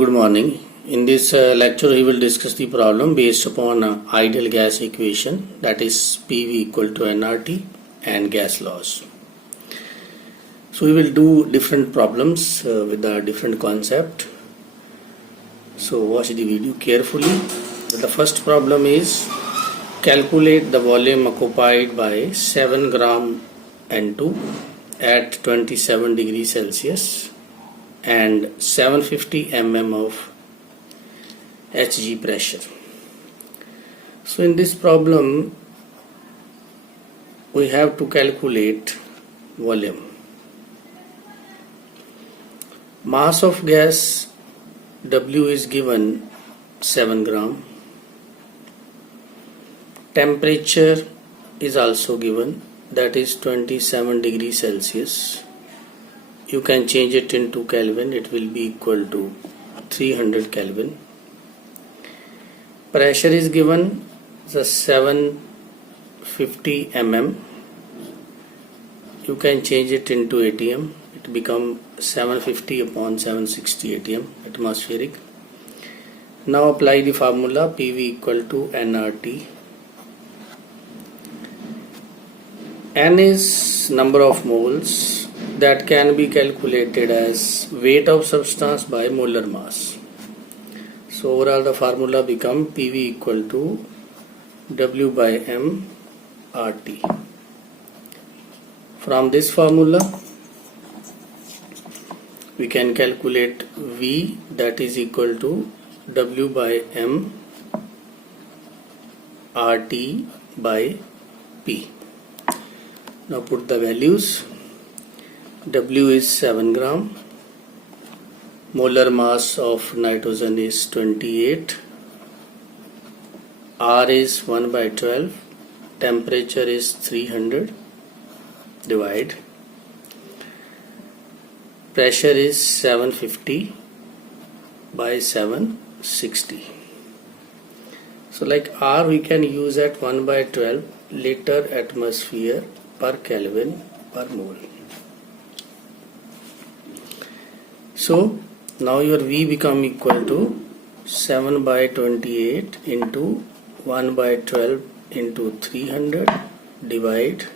Good morning. In this lecture, we will discuss the problem based upon ideal gas equation, that is PV equal to nRT and gas laws. So we will do different problems with a different concept. So watch the video carefully. The first problem is calculate the volume occupied by 7 gram N2 at 27 degrees Celsius and 750 mm of Hg pressure. So in this problem we have to calculate volume. Mass of gas W is given 7 gram. Temperature is also given, that is 27 degrees Celsius. You can change it into Kelvin, it will be equal to 300 Kelvin. Pressure is given, the 750 mm. You can change it into ATM, it becomes 750 upon 760 ATM, atmospheric. Now apply the formula PV equal to nRT. N is number of moles that can be calculated as weight of substance by molar mass. So overall the formula become PV equal to W by M RT. From this formula we can calculate V, that is equal to W by M RT by P. Now put the values. W is 7 gram, molar mass of nitrogen is 28, R is 1 by 12, temperature is 300, divide, pressure is 750 by 760. So like R we can use at 1 by 12 liter atmosphere per Kelvin per mole. So now your V become equal to 7 by 28 into 1 by 12 into 300 divide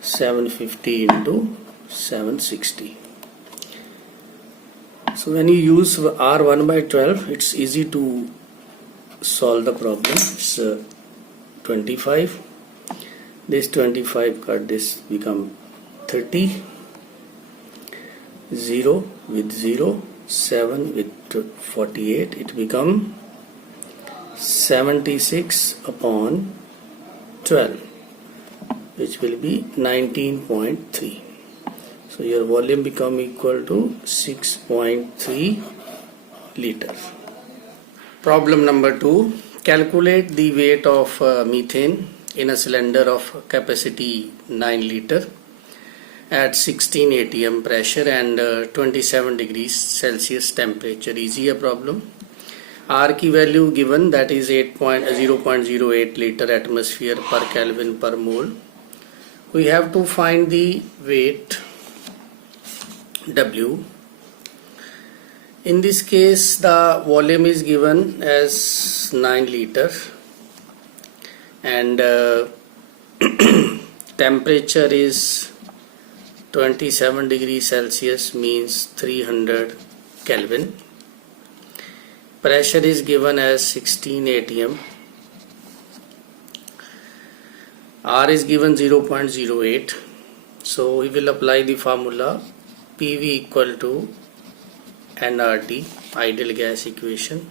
750 into 760. So when you use R1 by 12, it's easy to solve the problem. It's 25. This 25 cut this become 30. 0 with 0, 7 with 48, it become 76 upon 12, which will be 19.3. So your volume become equal to 6.3 liter. Problem number 2. Calculate the weight of methane in a cylinder of capacity 9 liter at 16 atm pressure and 27 degrees Celsius temperature. Easy a problem. R की value given, that is 0.08 liter atmosphere per Kelvin per mole. We have to find the weight W. In this case the volume is given as 9 liter and temperature is 27 degrees Celsius means 300 Kelvin. Pressure is given as 16 atm. R is given 0.08. So we will apply the formula PV equal to nRT, ideal gas equation.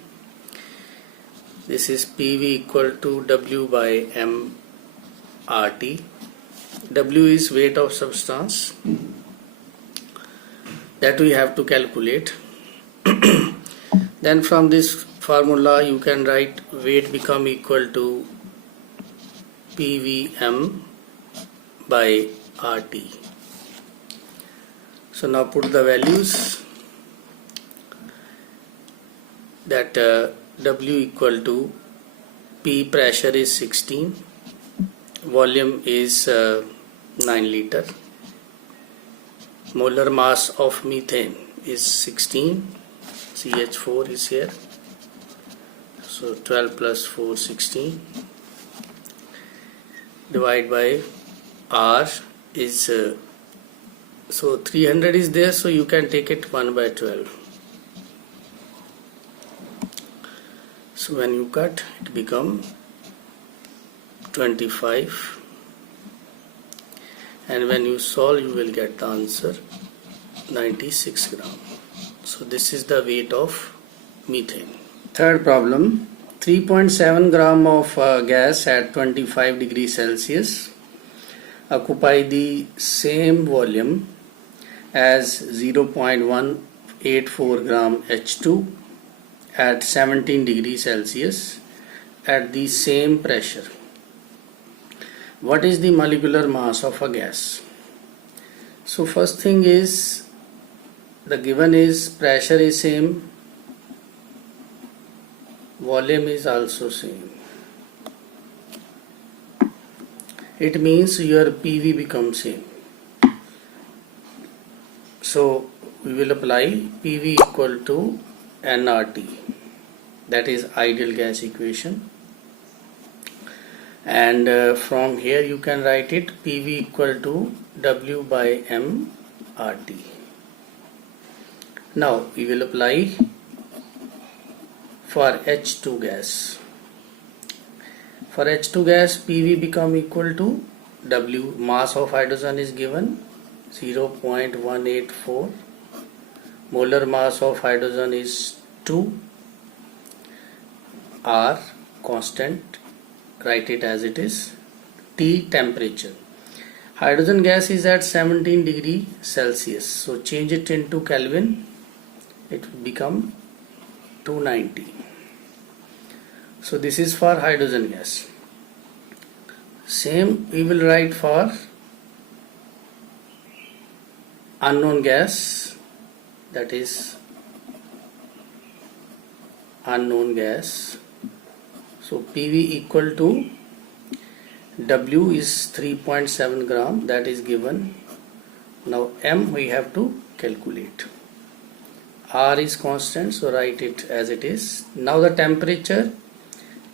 This is PV equal to W by M RT. W is weight of substance that we have to calculate. Then from this formula you can write weight become equal to PVM by RT. So now put the values, that W equal to P, pressure is 16, volume is 9 liter, molar mass of methane is 16, CH4 is here. So 12 plus 4, 16. Divide by R is so 300 is there, so you can take it 1 by 12. So when you cut, it become 25, and when you solve, you will get the answer 96 gram. So this is the weight of methane. Third problem, 3.7 gram of gas at 25 degrees Celsius occupy the same volume as 0.184 gram H2 at 17 degrees Celsius at the same pressure. What is the molecular mass of a gas? So first thing is, the given is pressure is same, volume is also same. It means your PV becomes same. So we will apply PV equal to nRT, that is ideal gas equation, and from here you can write it PV equal to W by M RT. Now we will apply for H2 gas. For H2 gas, PV become equal to W, mass of hydrogen is given 0.184, molar mass of hydrogen is 2, R constant, write it as it is, T temperature. Hydrogen gas is at 17 degree Celsius, so change it into Kelvin, it will become 290. So this is for hydrogen gas. Same we will write for unknown gas, that is unknown gas. So PV equal to W is 3.7 gram, that is given. Now M we have to calculate. R is constant, so write it as it is. Now the temperature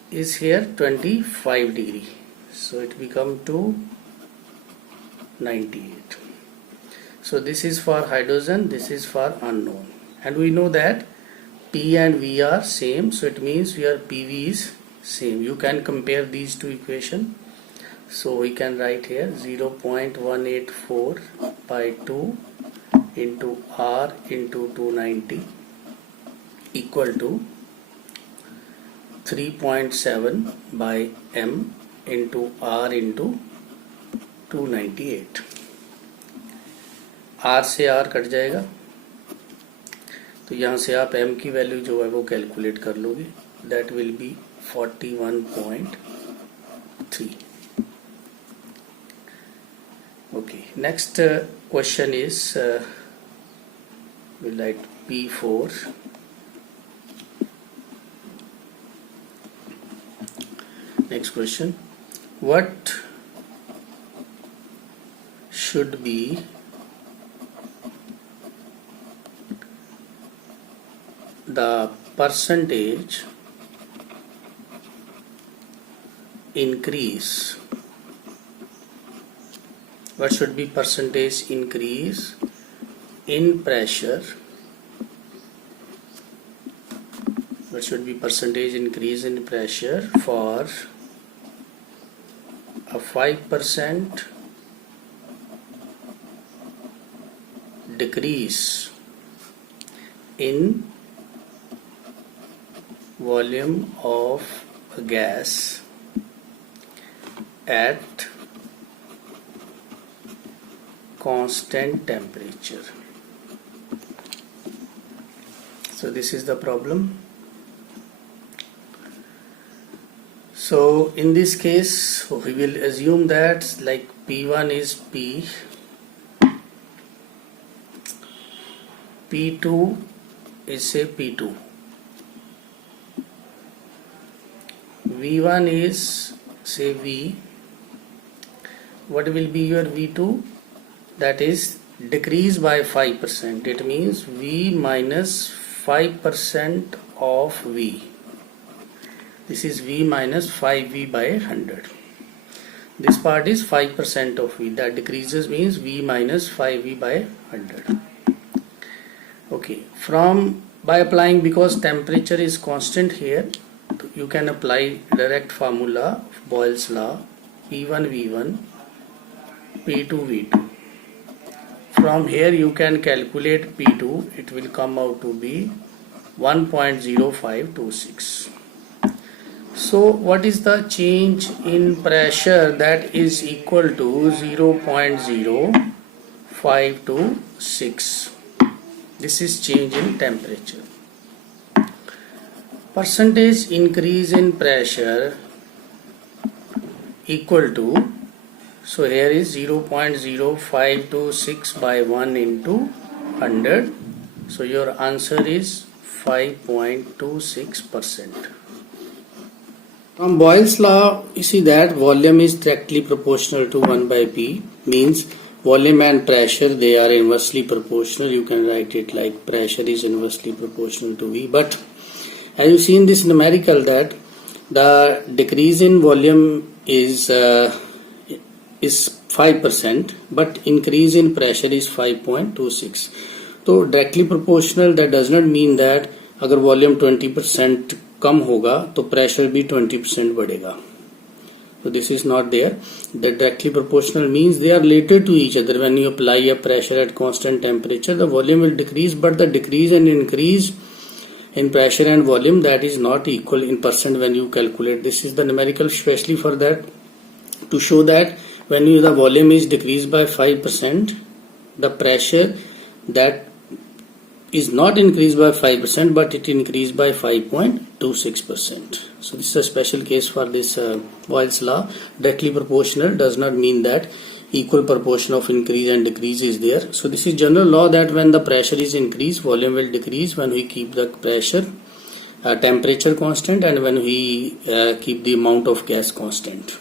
is here 25 degree, so it become 298. So this is for hydrogen, this is for unknown, and we know that P and V are same, so it means your PV is same. You can compare these two equations. So we can write here 0.184 by 2 into R into 290 equal to 3.7 by M into R into 298. R से R cut जाएगा, तो यहाँ से आप M की value जो है वो कैलकुलेट कर लोगे, that will be 41.3. Okay, next question is we'll write P4. Next question, what should be the percentage increase? What should be percentage increase in pressure? What should be percentage increase in pressure for a 5% decrease in volume of a gas at constant temperature? So this is the problem. So in this case we will assume that like P1 is P, P2 is say P2, V1 is say V. What will be your V2? That is decrease by 5%. It means V minus 5% of V. This is V minus 5V by 100. This part is 5% of V. That decreases means V minus 5V by 100. Okay. By applying, because temperature is constant here, you can apply direct formula of Boyle's law, P1 V1, P2 V2. From here you can calculate P2. It will come out to be 1.0526. So what is the change in pressure that is equal to 0.0526? This is change in temperature. Percentage increase in pressure equal to, so here is 0.0526 by 1 into 100. So your answer is 5.26%. From Boyle's law, you see that volume is directly proportional to 1 by P, means volume and pressure, they are inversely proportional. You can write it like pressure is inversely proportional to V. But as you see in this numerical that the decrease in volume is 5%, but increase in pressure is 5.26. So directly proportional, that does not mean that अगर volume 20% कम होगा तो pressure भी 20% बढ़ेगा. So this is not there. The directly proportional means they are related to each other. When you apply a pressure at constant temperature, the volume will decrease, but the decrease and increase in pressure and volume, that is not equal in percent when you calculate. This is the numerical especially for that, to show that when the volume is decreased by 5%, the pressure that is not increased by 5%, but it increased by 5.26%. So this is a special case for this Boyle's law. Directly proportional does not mean that equal proportion of increase and decrease is there. So this is general law that when the pressure is increased, volume will decrease when we keep the pressure temperature constant, and when we keep the amount of gas constant.